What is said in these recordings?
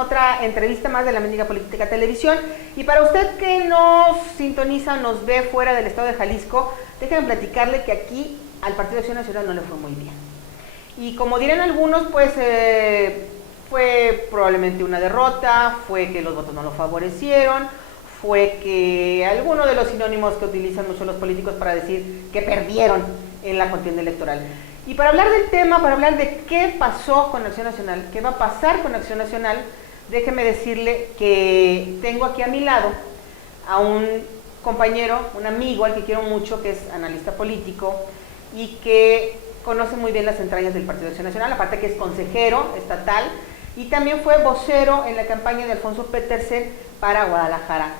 otra entrevista más de La Mendiga Política Televisión. Y para usted que nos sintoniza, nos ve fuera del estado de Jalisco, déjenme platicarle que aquí al Partido Acción Nacional no le fue muy bien. Y como dirán algunos, pues fue probablemente una derrota, fue que los votos no lo favorecieron, fue que alguno de los sinónimos que utilizan mucho los políticos para decir que perdieron en la contienda electoral. Y para hablar del tema, para hablar de qué pasó con Acción Nacional, qué va a pasar con Acción Nacional, déjeme decirle que tengo aquí a mi lado a un compañero, un amigo al que quiero mucho, que es analista político y que conoce muy bien las entrañas del Partido Acción Nacional, aparte que es consejero estatal y también fue vocero en la campaña de Alfonso Petersen para Guadalajara.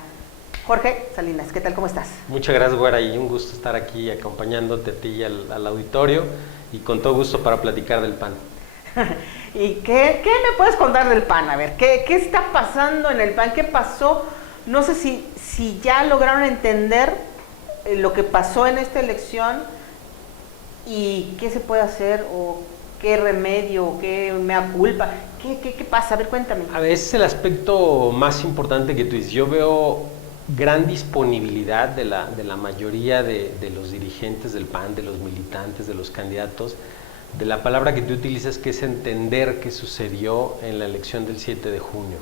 Jorge Salinas, ¿qué tal? ¿Cómo estás? Muchas gracias, güera, y un gusto estar aquí acompañándote a ti y al auditorio, y con todo gusto para platicar del PAN. ¿Y qué me puedes contar del PAN? A ver, ¿qué está pasando en el PAN? ¿Qué pasó? No sé si ya lograron entender lo que pasó en esta elección y qué se puede hacer o qué remedio o qué mea culpa. ¿Qué pasa? A ver, cuéntame. A ver, ese es el aspecto más importante que tú dices. Yo veo gran disponibilidad de la mayoría de los dirigentes del PAN, de los militantes, de los candidatos, de la palabra que tú utilizas, que es entender qué sucedió en la elección del 7 de junio.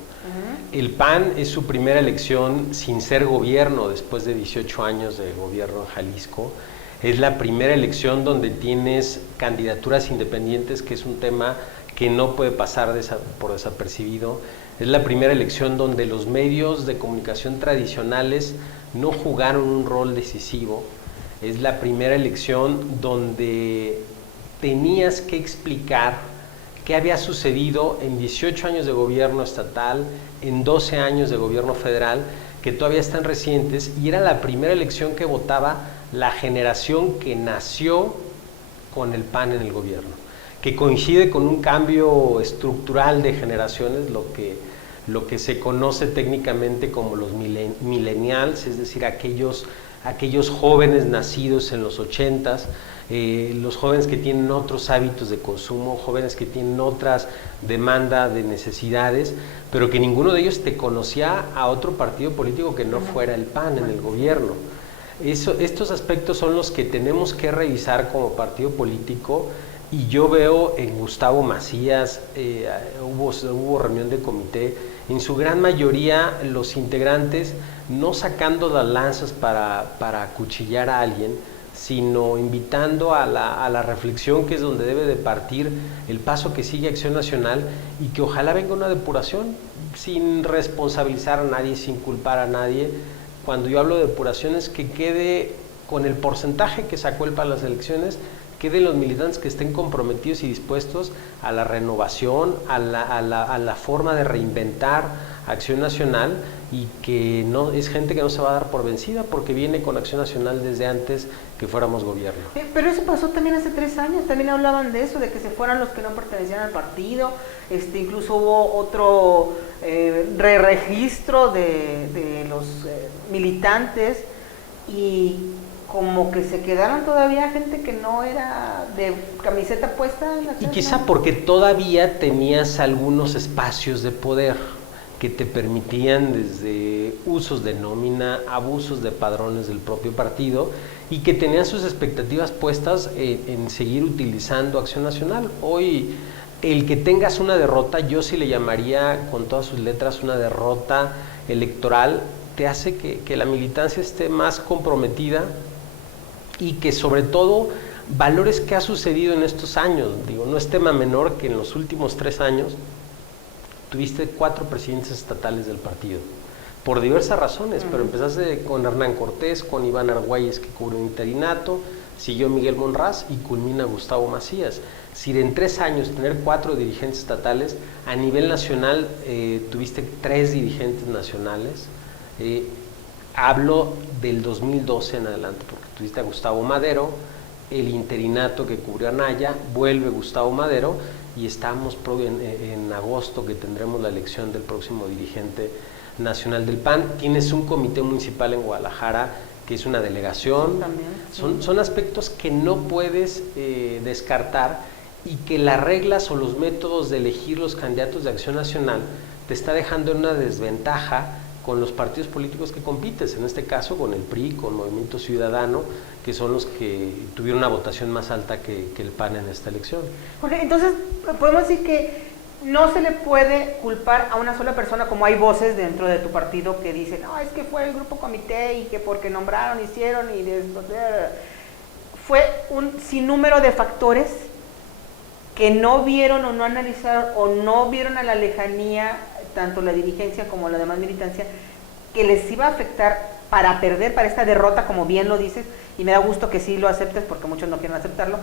El PAN es su primera elección sin ser gobierno después de 18 años de gobierno en Jalisco. Es la primera elección donde tienes candidaturas independientes, que es un tema que no puede pasar por desapercibido. Es la primera elección donde los medios de comunicación tradicionales no jugaron un rol decisivo. Es la primera elección donde tenías que explicar qué había sucedido en 18 años de gobierno estatal, en 12 años de gobierno federal, que todavía están recientes, y era la primera elección que votaba la generación que nació con el PAN en el gobierno, que coincide con un cambio estructural de generaciones, lo que se conoce técnicamente como los millennials, es decir, aquellos jóvenes nacidos en los 80s, los jóvenes que tienen otros hábitos de consumo, jóvenes que tienen otras demandas de necesidades, pero que ninguno de ellos te conocía a otro partido político que no fuera el PAN en el gobierno. Estos aspectos son los que tenemos que revisar como partido político, y yo veo en Gustavo Macías, hubo reunión de comité, en su gran mayoría los integrantes no sacando las lanzas para acuchillar a alguien, sino invitando a la reflexión, que es donde debe de partir el paso que sigue Acción Nacional, y que ojalá venga una depuración sin responsabilizar a nadie, sin culpar a nadie. Cuando yo hablo de depuración es que quede con el porcentaje que sacó él para las elecciones, queden los militantes que estén comprometidos y dispuestos a la renovación, a la forma de reinventar Acción Nacional, y que no es gente que no se va a dar por vencida porque viene con Acción Nacional desde antes que fuéramos gobierno. Pero eso pasó también hace 3 años, también hablaban de eso, de que se fueran los que no pertenecían al partido, incluso hubo otro re-registro de los militantes, y como que se quedaron todavía gente que no era de camiseta puesta en la y quizá porque todavía tenías algunos espacios de poder que te permitían, desde usos de nómina, abusos de padrones del propio partido, y que tenían sus expectativas puestas en seguir utilizando Acción Nacional. Hoy, el que tengas una derrota, yo sí le llamaría con todas sus letras una derrota electoral, te hace que la militancia esté más comprometida, y que sobre todo valores que ha sucedido en estos años. Digo, no es tema menor que en los últimos 3 años tuviste 4 presidentes estatales del partido, por diversas razones, pero empezaste con Hernán Cortés, con Iván Argüelles, que cubrió un interinato, siguió Miguel Monraz y culmina Gustavo Macías. Si en 3 años tener 4 dirigentes estatales, a nivel nacional tuviste 3 dirigentes nacionales, hablo del 2012 en adelante, porque tuviste a Gustavo Madero, el interinato que cubrió a Anaya, vuelve Gustavo Madero, y estamos en agosto que tendremos la elección del próximo dirigente nacional del PAN. Tienes un comité municipal en Guadalajara, que es una delegación. También, sí. Son aspectos que no puedes descartar, y que las reglas o los métodos de elegir los candidatos de Acción Nacional te está dejando en una desventaja con los partidos políticos que compites, en este caso con el PRI, con Movimiento Ciudadano, que son los que tuvieron una votación más alta que el PAN en esta elección. Jorge, entonces, podemos decir que no se le puede culpar a una sola persona, como hay voces dentro de tu partido que dicen, no, es que fue el grupo comité y que porque nombraron, hicieron y fue un sinnúmero de factores que no vieron o no analizaron o no vieron a la lejanía, tanto la dirigencia como la demás militancia, que les iba a afectar para perder, para esta derrota, como bien lo dices, y me da gusto que sí lo aceptes porque muchos no quieren aceptarlo,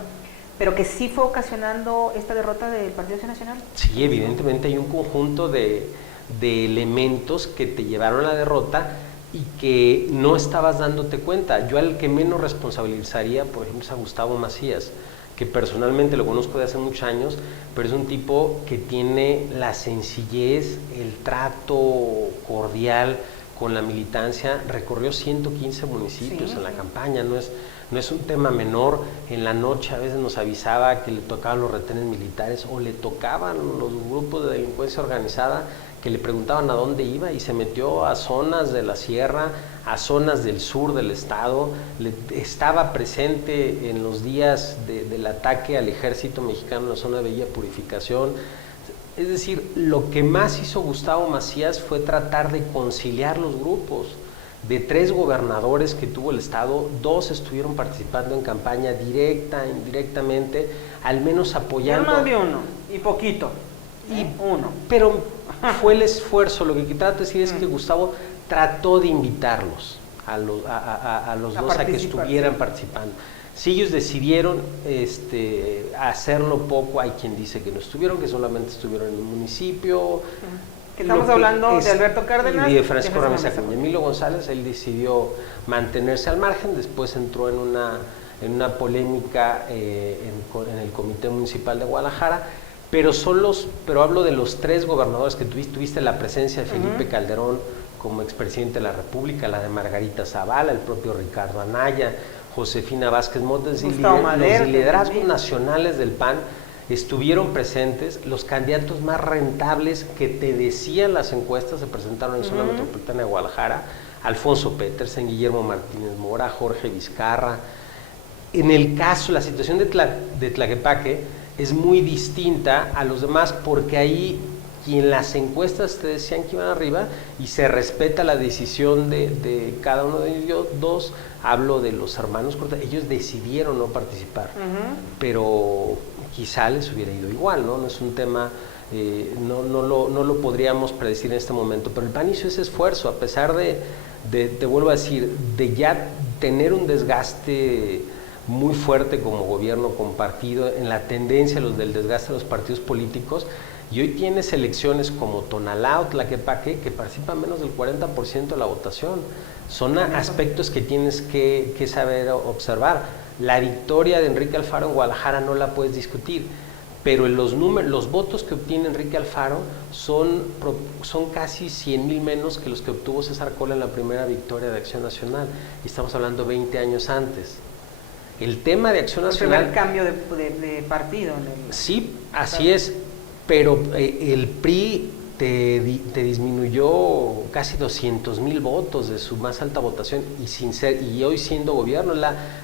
pero que sí fue ocasionando esta derrota del Partido Acción Nacional. Sí, evidentemente hay un conjunto de elementos que te llevaron a la derrota y que no estabas dándote cuenta. Yo al que menos responsabilizaría, por ejemplo, es a Gustavo Macías, que personalmente lo conozco de hace muchos años, pero es un tipo que tiene la sencillez, el trato cordial con la militancia. Recorrió 115 municipios en la campaña, no es un tema menor. En la noche a veces nos avisaba que le tocaban los retenes militares o le tocaban los grupos de delincuencia organizada que le preguntaban a dónde iba, y se metió a zonas de la sierra, a zonas del sur del estado, estaba presente en los días del ataque al ejército mexicano en la zona de Villa Purificación. Es decir, lo que más hizo Gustavo Macías fue tratar de conciliar los grupos. De 3 gobernadores que tuvo el estado, 2 estuvieron participando en campaña directa, indirectamente, al menos apoyando. Yo más de uno, y poquito, uno. Pero fue el esfuerzo. Lo que trato de decir es que Gustavo trató de invitarlos a los dos a que estuvieran participando. Si ellos decidieron hacerlo poco, hay quien dice que no estuvieron, que solamente estuvieron en el municipio. Que estamos hablando de Alberto Cárdenas y de Francisco Ramírez Acuña. Emilio González, él decidió mantenerse al margen, después entró en una polémica en el Comité Municipal de Guadalajara, pero hablo de los 3 gobernadores que tuviste la presencia de Felipe Calderón como expresidente de la República, la de Margarita Zavala, el propio Ricardo Anaya, Josefina Vázquez Mota, los liderazgos nacionales del PAN estuvieron presentes. Los candidatos más rentables que te decían las encuestas se presentaron en zona metropolitana de Guadalajara: Alfonso Petersen, Guillermo Martínez Mora, Jorge Vizcarra. En el caso, la situación de Tlaquepaque es muy distinta a los demás, porque ahí quien las encuestas te decían que iban arriba, y se respeta la decisión de cada uno de ellos dos. Hablo de los hermanos Cortés, ellos decidieron no participar, pero quizá les hubiera ido igual, ¿no? No es un tema, no lo podríamos predecir en este momento, pero el PAN hizo ese esfuerzo, a pesar te vuelvo a decir, de ya tener un desgaste muy fuerte como gobierno compartido, en la tendencia del desgaste de los partidos políticos, y hoy tienes elecciones como Tonalá o Tlaquepaque que participan menos del 40% de la votación. Son aspectos que tienes que saber observar. La victoria de Enrique Alfaro en Guadalajara no la puedes discutir, pero los votos que obtiene Enrique Alfaro son casi 100,000 menos que los que obtuvo César Cola en la primera victoria de Acción Nacional, y estamos hablando 20 años antes. El tema de Acción Nacional... El cambio de partido. Sí, así es, pero el PRI te disminuyó casi 200,000 votos de su más alta votación, y hoy siendo gobierno,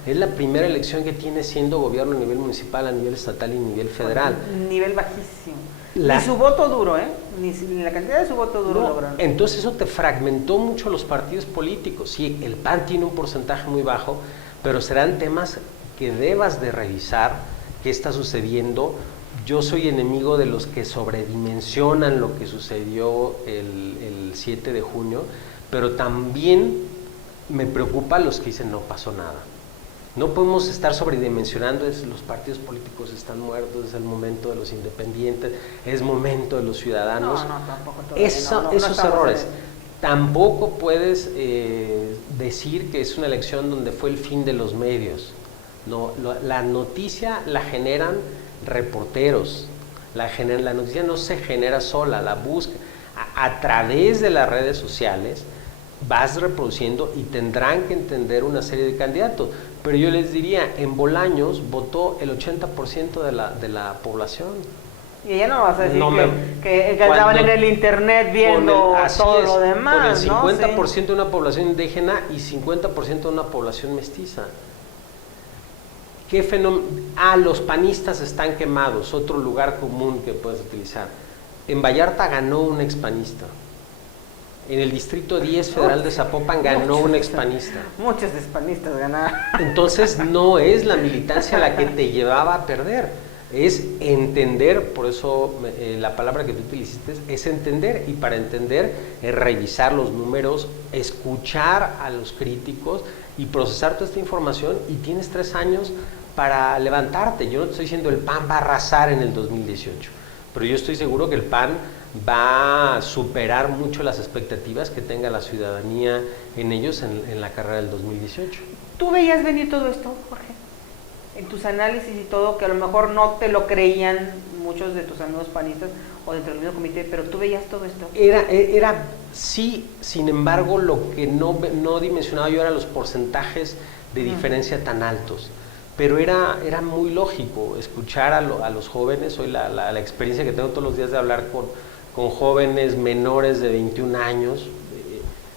es la primera elección que tiene siendo gobierno a nivel municipal, a nivel estatal y a nivel federal. Nivel bajísimo. Ni su voto duro, ni la cantidad de su voto duro lograron. Entonces eso te fragmentó mucho los partidos políticos. Sí, el PAN tiene un porcentaje muy bajo, pero serán temas que debas de revisar qué está sucediendo. Yo soy enemigo de los que sobredimensionan lo que sucedió el 7 de junio, pero también me preocupa los que dicen no pasó nada. No podemos estar sobredimensionando, los partidos políticos están muertos, es el momento de los independientes, es momento de los ciudadanos. No, tampoco. Esos errores. Tampoco puedes decir que es una elección donde fue el fin de los medios. No, la noticia la generan reporteros, la noticia no se genera sola, la busca a través de las redes sociales, vas reproduciendo, y tendrán que entender una serie de candidatos. Pero yo les diría, en Bolaños votó el 80% de la población. Y ya no vas a decir No que andaban en el internet viendo todo lo demás, con el 50% de una población indígena y 50% de una población mestiza. ¿Qué fenómeno? Los panistas están quemados, otro lugar común que puedes utilizar. En Vallarta ganó un expanista. En el distrito 10 federal de Zapopan ganó un expanista. Muchos expanistas ganaron. Entonces no es la militancia la que te llevaba a perder, es entender, por eso la palabra que tú utilizaste es entender, y para entender es revisar los números, escuchar a los críticos y procesar toda esta información, y tienes 3 años para levantarte. Yo no te estoy diciendo el PAN va a arrasar en el 2018, pero yo estoy seguro que el PAN va a superar mucho las expectativas que tenga la ciudadanía en ellos en la carrera del 2018. ¿Tú veías venir todo esto, Jorge? En tus análisis y todo, que a lo mejor no te lo creían muchos de tus amigos panistas o dentro del mismo comité, pero tú veías todo esto. Sí, sin embargo, lo que no dimensionaba yo eran los porcentajes de diferencia tan altos. Pero era muy lógico escuchar a los jóvenes. Hoy la experiencia que tengo todos los días de hablar con jóvenes menores de 21 años,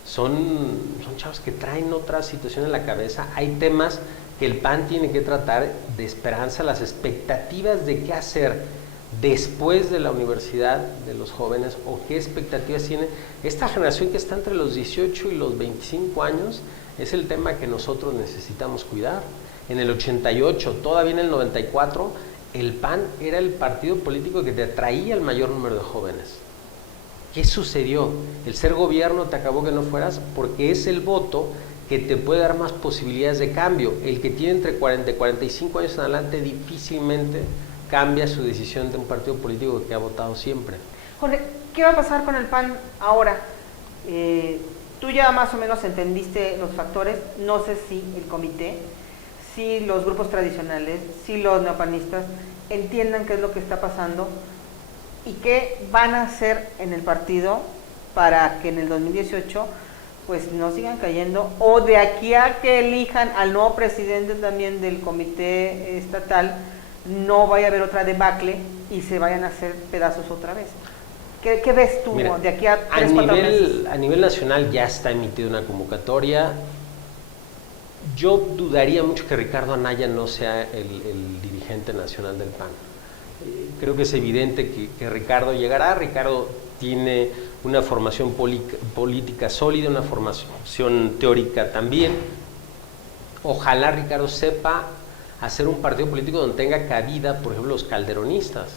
son chavos que traen otra situación en la cabeza. Hay temas que el PAN tiene que tratar de esperanza, las expectativas de qué hacer después de la universidad de los jóvenes, o qué expectativas tiene esta generación que está entre los 18 y los 25 años, es el tema que nosotros necesitamos cuidar. En el 88, todavía en el 94, el PAN era el partido político que te atraía el mayor número de jóvenes. ¿Qué sucedió? El ser gobierno te acabó que no fueras, porque es el voto que te puede dar más posibilidades de cambio. El que tiene entre 40 y 45 años en adelante difícilmente cambia su decisión de un partido político que ha votado siempre. Jorge, ¿qué va a pasar con el PAN ahora? Tú ya más o menos entendiste los factores. No sé si el comité, si los grupos tradicionales, si los neopanistas entiendan qué es lo que está pasando y qué van a hacer en el partido para que en el 2018 pues no sigan cayendo, o de aquí a que elijan al nuevo presidente también del comité estatal, no vaya a haber otra debacle y se vayan a hacer pedazos otra vez. ¿Qué ves tú? Mira, de aquí a 3-4 meses? A nivel nacional ya está emitida una convocatoria. Yo dudaría mucho que Ricardo Anaya no sea el dirigente nacional del PAN. Creo que es evidente que Ricardo llegará. Ricardo tiene una formación política sólida, una formación teórica también. Ojalá Ricardo sepa hacer un partido político donde tenga cabida, por ejemplo, los calderonistas,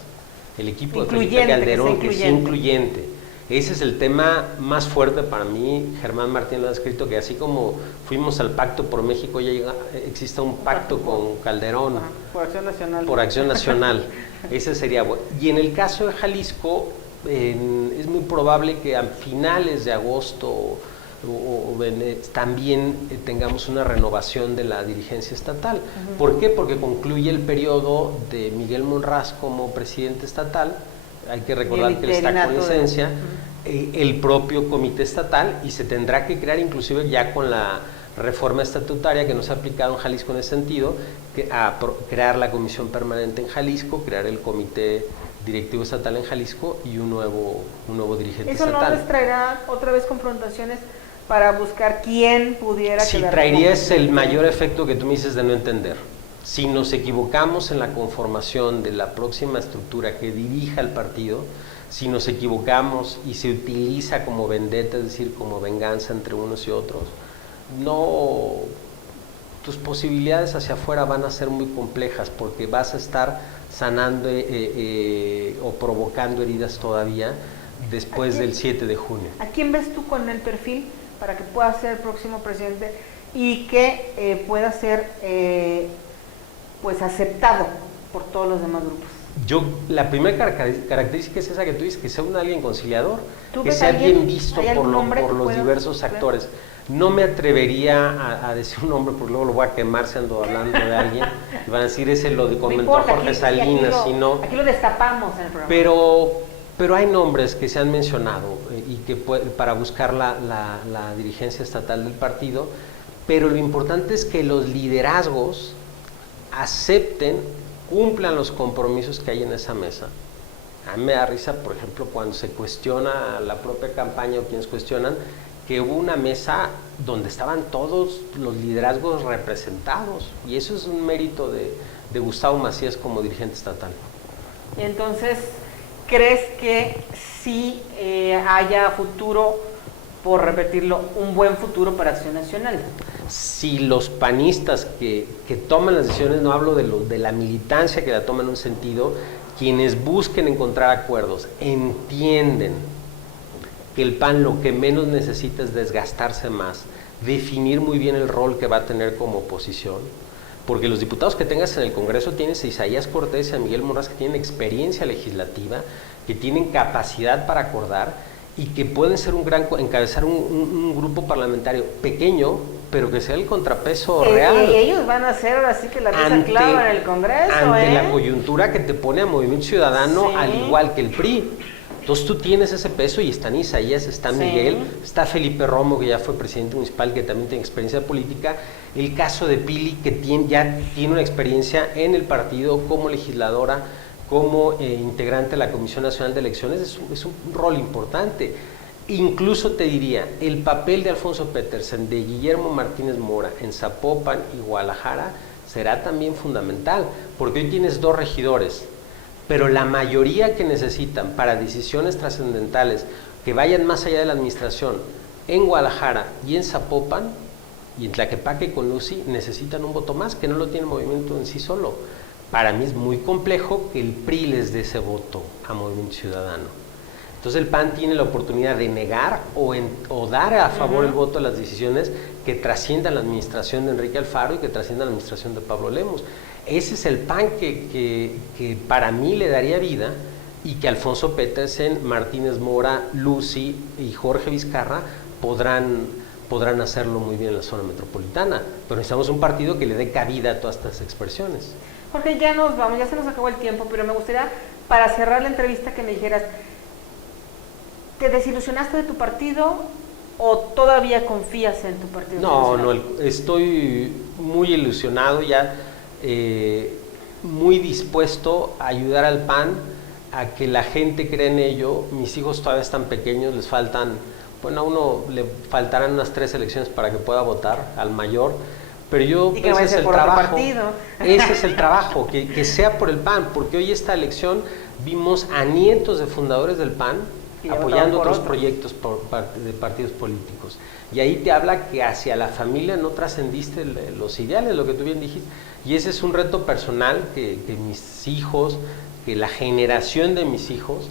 el equipo de Felipe Calderón, que sea incluyente. Ese es el tema más fuerte para mí. Germán Martín lo ha escrito, que así como fuimos al Pacto por México, ya exista un pacto con Calderón. Por Acción Nacional. Por Acción Nacional. Ese sería bueno. Y en el caso de Jalisco, es muy probable que a finales de agosto también tengamos una renovación de la dirigencia estatal. ¿Por qué? Porque concluye el periodo de Miguel Monraz como presidente estatal. Hay que recordar que él está con licencia, el propio comité estatal, y se tendrá que crear, inclusive ya con la reforma estatutaria que no se ha aplicado en Jalisco en ese sentido, crear la comisión permanente en Jalisco, crear el comité directivo estatal en Jalisco y un nuevo dirigente estatal. ¿Eso no les traerá otra vez confrontaciones para buscar quién pudiera sí, quedar? Traería es el mayor efecto que tú me dices de no entender. Si nos equivocamos en la conformación de la próxima estructura que dirija el partido, si nos equivocamos y se utiliza como vendetta, es decir, como venganza entre unos y otros, tus posibilidades hacia afuera van a ser muy complejas, porque vas a estar sanando o provocando heridas todavía después del 7 de junio. ¿A quién ves tú con el perfil para que pueda ser el próximo presidente y que pueda ser pues aceptado por todos los demás grupos? La primera característica es esa que tú dices, que sea alguien conciliador, que sea bien visto por los diversos actores. No me atrevería a decir un nombre, porque luego lo voy a quemar si ando hablando de alguien, y van a decir, ese lo comentó Jorge Salinas, aquí lo destapamos en el programa. Pero hay nombres que se han mencionado y que para buscar la dirigencia estatal del partido, pero lo importante es que los liderazgos acepten, cumplan los compromisos que hay en esa mesa A mí me da risa, por ejemplo, cuando se cuestiona la propia campaña o quienes cuestionan que hubo una mesa donde estaban todos los liderazgos representados, y eso es un mérito de Gustavo Macías como dirigente estatal. Y entonces, ¿crees que sí haya futuro, por repetirlo, un buen futuro para Acción Nacional? Si los panistas que toman las decisiones, no hablo de la militancia que la toma en un sentido, quienes busquen encontrar acuerdos, entienden que el PAN lo que menos necesita es desgastarse más, definir muy bien el rol que va a tener como oposición, porque los diputados que tengas en el Congreso tienes a Isaías Cortés y a Miguel Morraz, que tienen experiencia legislativa, que tienen capacidad para acordar y que pueden ser encabezar un grupo parlamentario pequeño, pero que sea el contrapeso real. Y ellos van a hacer ahora sí que la pieza clave en el Congreso. Ante la coyuntura que te pone a Movimiento Ciudadano, sí, al igual que el PRI. Entonces tú tienes ese peso y están Isaías, está Miguel, sí, está Felipe Romo, que ya fue presidente municipal, que también tiene experiencia política. El caso de Pili, que ya tiene una experiencia en el partido como legisladora, como integrante de la Comisión Nacional de Elecciones, es un rol importante. Incluso te diría, el papel de Alfonso Petersen, de Guillermo Martínez Mora en Zapopan y Guadalajara será también fundamental, porque hoy tienes 2 regidores, pero la mayoría que necesitan para decisiones trascendentales que vayan más allá de la administración en Guadalajara y en Zapopan y en Tlaquepaque y con Lucy necesitan un voto más, que no lo tiene el movimiento en sí solo. Para mí es muy complejo que el PRI les dé ese voto a Movimiento Ciudadano. Entonces el PAN tiene la oportunidad de negar o dar a favor el voto a las decisiones que trasciendan la administración de Enrique Alfaro y que trasciendan la administración de Pablo Lemos. Ese es el PAN que para mí le daría vida, y que Alfonso Petersen, Martínez Mora, Lucy y Jorge Vizcarra podrán hacerlo muy bien en la zona metropolitana, pero necesitamos un partido que le dé cabida a todas estas expresiones. Jorge, ya nos vamos, ya se nos acabó el tiempo, pero me gustaría, para cerrar la entrevista, que me dijeras, ¿te desilusionaste de tu partido o todavía confías en tu partido? No, estoy muy ilusionado ya, muy dispuesto a ayudar al PAN, a que la gente crea en ello. Mis hijos todavía están pequeños, les faltan, bueno, a uno le faltarán unas 3 elecciones para que pueda votar, al mayor, pero yo, ese es el trabajo, ese es el trabajo, que sea por el PAN, porque hoy esta elección vimos a nietos de fundadores del PAN apoyando otros proyectos de partidos políticos, y ahí te habla que hacia la familia no trascendiste los ideales, lo que tú bien dijiste, y ese es un reto personal que mis hijos, que la generación de mis hijos,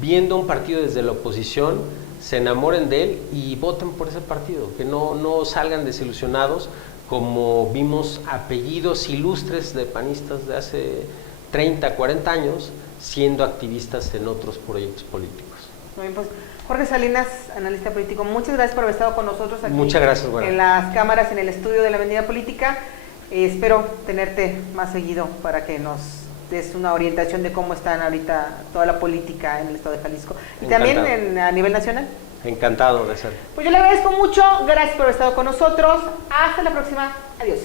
viendo un partido desde la oposición, se enamoren de él y voten por ese partido, que no salgan desilusionados, como vimos apellidos ilustres de panistas de hace 30, 40 años siendo activistas en otros proyectos políticos. Muy bien, pues Jorge Salinas, analista político, muchas gracias por haber estado con nosotros aquí. Muchas gracias, en las cámaras, en el estudio de La Avenida Política. Espero tenerte más seguido para que nos des una orientación de cómo están ahorita toda la política en el estado de Jalisco y Encantado. también a nivel nacional. Encantado de ser. Pues yo le agradezco mucho, gracias por haber estado con nosotros. Hasta la próxima, adiós.